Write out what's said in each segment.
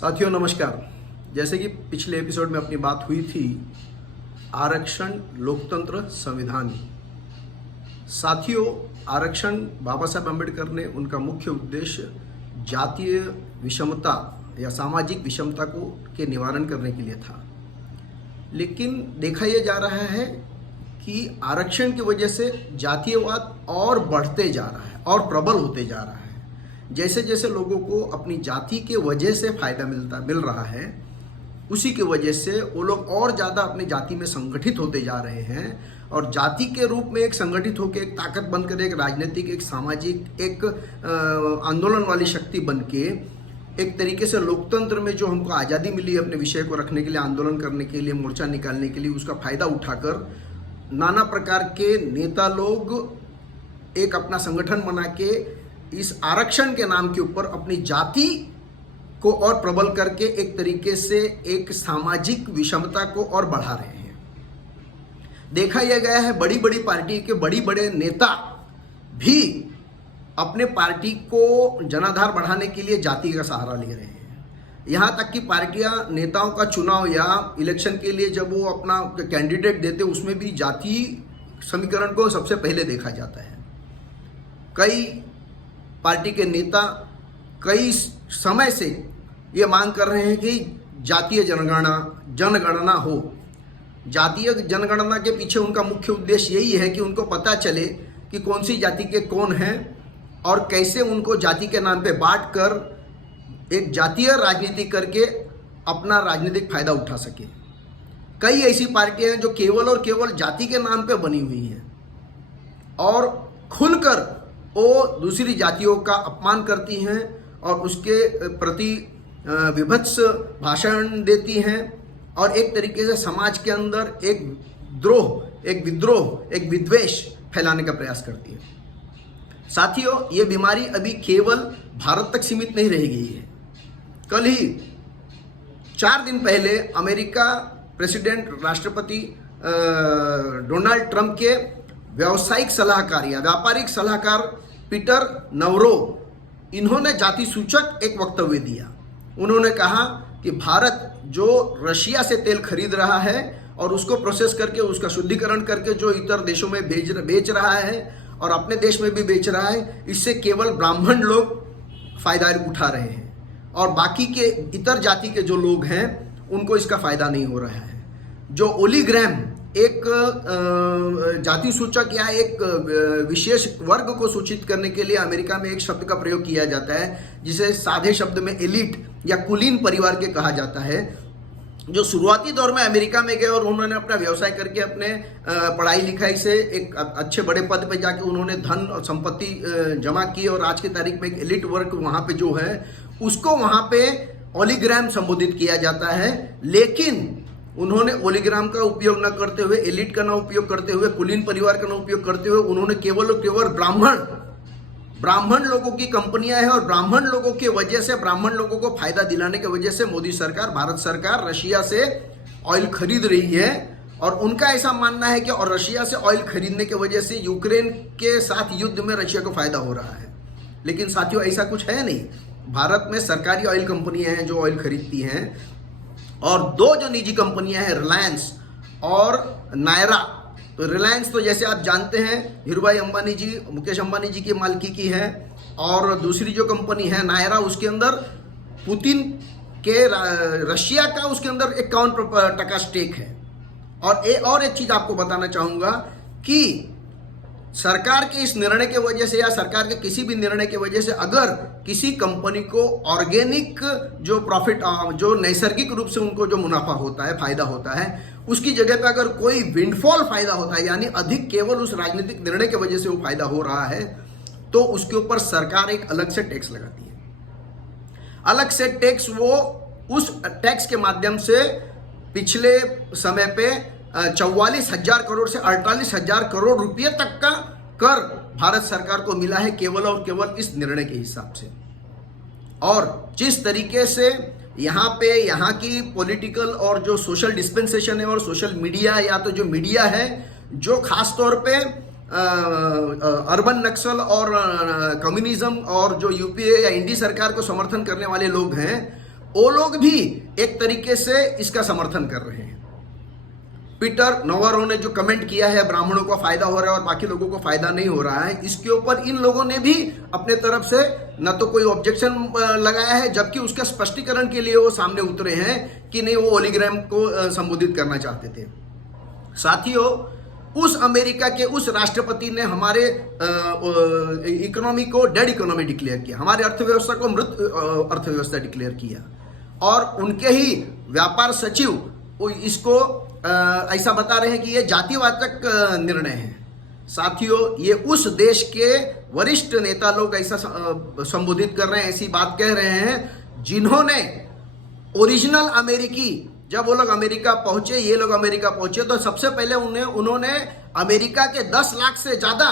साथियों नमस्कार। जैसे कि पिछले एपिसोड में अपनी बात हुई थी आरक्षण लोकतंत्र संविधान। साथियों, आरक्षण बाबा साहब अम्बेडकर ने उनका मुख्य उद्देश्य जातीय विषमता या सामाजिक विषमता को के निवारण करने के लिए था। लेकिन देखा यह जा रहा है कि आरक्षण की वजह से जातीयवाद और बढ़ते जा रहा है और प्रबल होते जा रहा है। जैसे जैसे लोगों को अपनी जाति के वजह से फायदा मिल रहा है, उसी की वजह से वो लोग और ज़्यादा अपनी जाति में संगठित होते जा रहे हैं और जाति के रूप में एक संगठित होकर एक ताकत बनकर एक राजनीतिक, एक सामाजिक, एक आंदोलन वाली शक्ति बनके एक तरीके से लोकतंत्र में जो हमको आज़ादी मिली है अपने विषय को रखने के लिए, आंदोलन करने के लिए, मोर्चा निकालने के लिए, उसका फायदा उठाकर नाना प्रकार के नेता लोग एक अपना संगठन बना के इस आरक्षण के नाम के ऊपर अपनी जाति को और प्रबल करके एक तरीके से एक सामाजिक विषमता को और बढ़ा रहे हैं। देखा यह गया है बड़ी बड़ी पार्टी के बड़ी बड़े नेता भी अपने पार्टी को जनाधार बढ़ाने के लिए जाति का सहारा ले रहे हैं। यहाँ तक कि पार्टियां नेताओं का चुनाव या इलेक्शन के लिए जब वो अपना कैंडिडेट देते उसमें भी जाति समीकरण को सबसे पहले देखा जाता है। कई पार्टी के नेता कई समय से ये मांग कर रहे हैं कि जातीय जनगणना हो। जातीय जनगणना के पीछे उनका मुख्य उद्देश्य यही है कि उनको पता चले कि कौन सी जाति के कौन हैं और कैसे उनको जाति के नाम पे बांट कर एक जातीय राजनीति करके अपना राजनीतिक फायदा उठा सके। कई ऐसी पार्टियां हैं जो केवल और केवल जाति के नाम पे बनी हुई हैं और खुलकर वो दूसरी जातियों का अपमान करती हैं और उसके प्रति विभत्स भाषण देती हैं और एक तरीके से समाज के अंदर एक द्रोह, एक विद्रोह, एक विद्वेष फैलाने का प्रयास करती है। साथियों, ये बीमारी अभी केवल भारत तक सीमित नहीं रह गई है। कल ही 4 दिन पहले अमेरिका प्रेसिडेंट राष्ट्रपति डोनाल्ड ट्रंप के व्यावसायिक सलाहकार या व्यापारिक सलाहकार पीटर नवरो, इन्होंने जाति सूचक एक वक्तव्य दिया। उन्होंने कहा कि भारत जो रशिया से तेल खरीद रहा है और उसको प्रोसेस करके उसका शुद्धिकरण करके जो इतर देशों में बेच रहा है और अपने देश में भी बेच रहा है, इससे केवल ब्राह्मण लोग फायदा उठा रहे हैं और बाकी के इतर जाति के जो लोग हैं उनको इसका फायदा नहीं हो रहा है। जो ओलीग्राम एक जाति सूचक या एक विशेष वर्ग को सूचित करने के लिए अमेरिका में एक शब्द का प्रयोग किया जाता है जिसे सादे शब्द में एलिट या कुलीन परिवार के कहा जाता है, जो शुरुआती दौर में अमेरिका में गए और उन्होंने अपना व्यवसाय करके अपने पढ़ाई लिखाई से एक अच्छे बड़े पद पे जाके उन्होंने धन और संपत्ति जमा की और आज की तारीख में एक एलिट वर्ग वहाँ पे जो है उसको वहाँ पे ओलीग्राम संबोधित किया जाता है। लेकिन उन्होंने ओलीग्राम का उपयोग न करते हुए, एलिट का न उपयोग करते हुए, कुलीन परिवार का न उपयोग करते हुए उन्होंने केवल और केवल ब्राह्मण लोगों की कंपनियां हैं और ब्राह्मण लोगों की वजह से, ब्राह्मण लोगों को फायदा दिलाने की वजह से मोदी सरकार, भारत सरकार रशिया से ऑयल खरीद रही है और उनका ऐसा मानना है कि और रशिया से ऑयल खरीदने की वजह से यूक्रेन के साथ युद्ध में रशिया को फायदा हो रहा है। लेकिन साथियों, ऐसा कुछ है नहीं। भारत में सरकारी ऑयल कंपनियां हैं जो ऑयल खरीदती हैं और 2 जो निजी कंपनियां हैं, रिलायंस और नायरा। तो रिलायंस तो जैसे आप जानते हैं धीरूभाई अंबानी जी, मुकेश अंबानी जी की मालिकी की है और दूसरी जो कंपनी है नायरा, उसके अंदर पुतिन के रशिया का उसके अंदर 51% स्टेक है। और एक चीज आपको बताना चाहूंगा कि सरकार के इस निर्णय के वजह से या सरकार के किसी भी निर्णय के वजह से अगर किसी कंपनी को ऑर्गेनिक जो प्रॉफिट, जो नैसर्गिक रूप से उनको जो मुनाफा होता है, फायदा होता है, उसकी जगह पे अगर कोई विंडफॉल फायदा होता है यानी अधिक केवल उस राजनीतिक निर्णय की वजह से वो फायदा हो रहा है, तो उसके ऊपर सरकार एक अलग से टैक्स लगाती है। अलग से टैक्स, वो उस टैक्स के माध्यम से पिछले समय पे 44,000 करोड़ से 48,000 करोड़ रुपये तक का कर भारत सरकार को मिला है केवल और केवल इस निर्णय के हिसाब से। और जिस तरीके से यहाँ की पॉलिटिकल और जो सोशल डिस्पेंसेशन है और सोशल मीडिया या तो जो मीडिया है जो खास तौर पे अर्बन नक्सल और कम्युनिज्म और जो यूपीए या इंडी सरकार को समर्थन करने वाले लोग हैं, वो लोग भी एक तरीके से इसका समर्थन कर रहे हैं। पीटर नवारो ने जो कमेंट किया है ब्राह्मणों को फायदा हो रहा है और बाकी लोगों को फायदा नहीं हो रहा है, इसके ऊपर इन लोगों ने भी अपने तरफ से न तो कोई ऑब्जेक्शन लगाया है, जबकि उसका स्पष्टीकरण के लिए वो सामने उतरे हैं कि नहीं, वो होलीग्राम को संबोधित करना चाहते थे। साथियों, उस अमेरिका के उस राष्ट्रपति ने हमारे इकोनॉमी को डेड इकोनॉमी डिक्लेयर किया, हमारे अर्थव्यवस्था को मृत अर्थव्यवस्था डिक्लेयर किया, और उनके ही व्यापार सचिव इसको ऐसा बता रहे हैं कि ये जातिवाचक निर्णय है। साथियों, ये उस देश के वरिष्ठ नेता लोग ऐसा संबोधित कर रहे हैं, ऐसी बात कह रहे हैं जिन्होंने ओरिजिनल अमेरिकी, जब वो लोग अमेरिका पहुंचे, ये लोग अमेरिका पहुंचे, तो सबसे पहले उन्होंने अमेरिका के 10 लाख से ज्यादा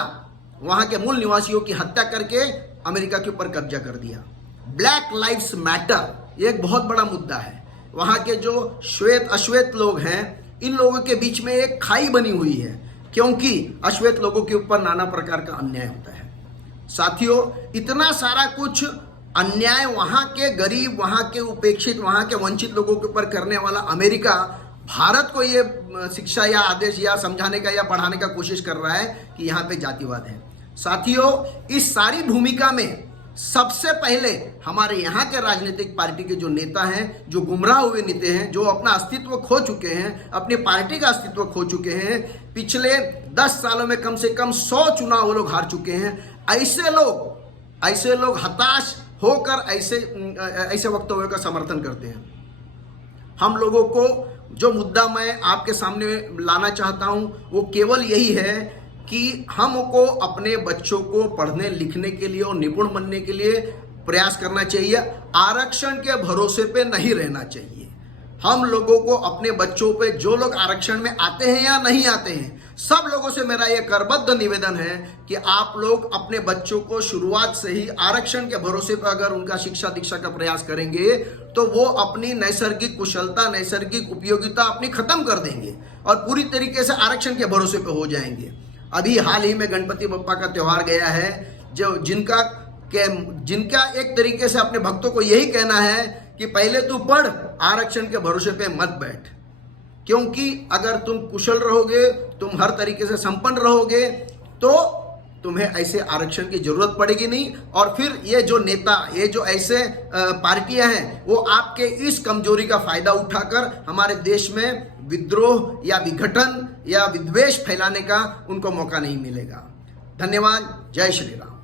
वहां के मूल निवासियों की हत्या करके अमेरिका के ऊपर कब्जा कर दिया। ब्लैक लाइव्स मैटर ये एक बहुत बड़ा मुद्दा है। वहां के जो श्वेत अश्वेत लोग हैं, इन लोगों के बीच में एक खाई बनी हुई है, क्योंकि अश्वेत लोगों के ऊपर नाना प्रकार का अन्याय होता है। साथियों, इतना सारा कुछ अन्याय वहां के गरीब, वहां के उपेक्षित, वहां के वंचित लोगों के ऊपर करने वाला अमेरिका भारत को ये शिक्षा या आदेश या समझाने का या पढ़ाने का कोशिश कर रहा है कि यहाँ पे जातिवाद है। साथियों, इस सारी भूमिका में सबसे पहले हमारे यहाँ के राजनीतिक पार्टी के जो नेता हैं, जो गुमराह हुए नेता हैं, जो अपना अस्तित्व खो चुके हैं, अपनी पार्टी का अस्तित्व खो चुके हैं, पिछले 10 सालों में कम से कम 100 चुनाव वो लोग हार चुके हैं, ऐसे लोग हताश होकर ऐसे वक्तव्यों का समर्थन करते हैं। हम लोगों को जो मुद्दा मैं आपके सामने लाना चाहता हूं वो केवल यही है कि हमको अपने बच्चों को पढ़ने लिखने के लिए और निपुण बनने के लिए प्रयास करना चाहिए। आरक्षण के भरोसे पे नहीं रहना चाहिए। हम लोगों को अपने बच्चों पे, जो लोग आरक्षण में आते हैं या नहीं आते हैं, सब लोगों से मेरा यह करबद्ध निवेदन है कि आप लोग अपने बच्चों को शुरुआत से ही आरक्षण के भरोसे पर अगर उनका शिक्षा दीक्षा का प्रयास करेंगे तो वो अपनी नैसर्गिक कुशलता, नैसर्गिक उपयोगिता अपनी खत्म कर देंगे और पूरी तरीके से आरक्षण के भरोसे पर हो जाएंगे। अभी हाल ही में गणपति बप्पा का त्योहार गया है, जो जिनका एक तरीके से अपने भक्तों को यही कहना है कि पहले तू पढ़, आरक्षण के भरोसे पे मत बैठ, क्योंकि अगर तुम कुशल रहोगे, तुम हर तरीके से संपन्न रहोगे, तो तुम्हें ऐसे आरक्षण की जरूरत पड़ेगी नहीं। और फिर ये जो नेता, ये जो ऐसे पार्टियां हैं, वो आपके इस कमजोरी का फायदा उठाकर हमारे देश में विद्रोह या विघटन या विद्वेष फैलाने का उनको मौका नहीं मिलेगा। धन्यवाद। जय श्री राम।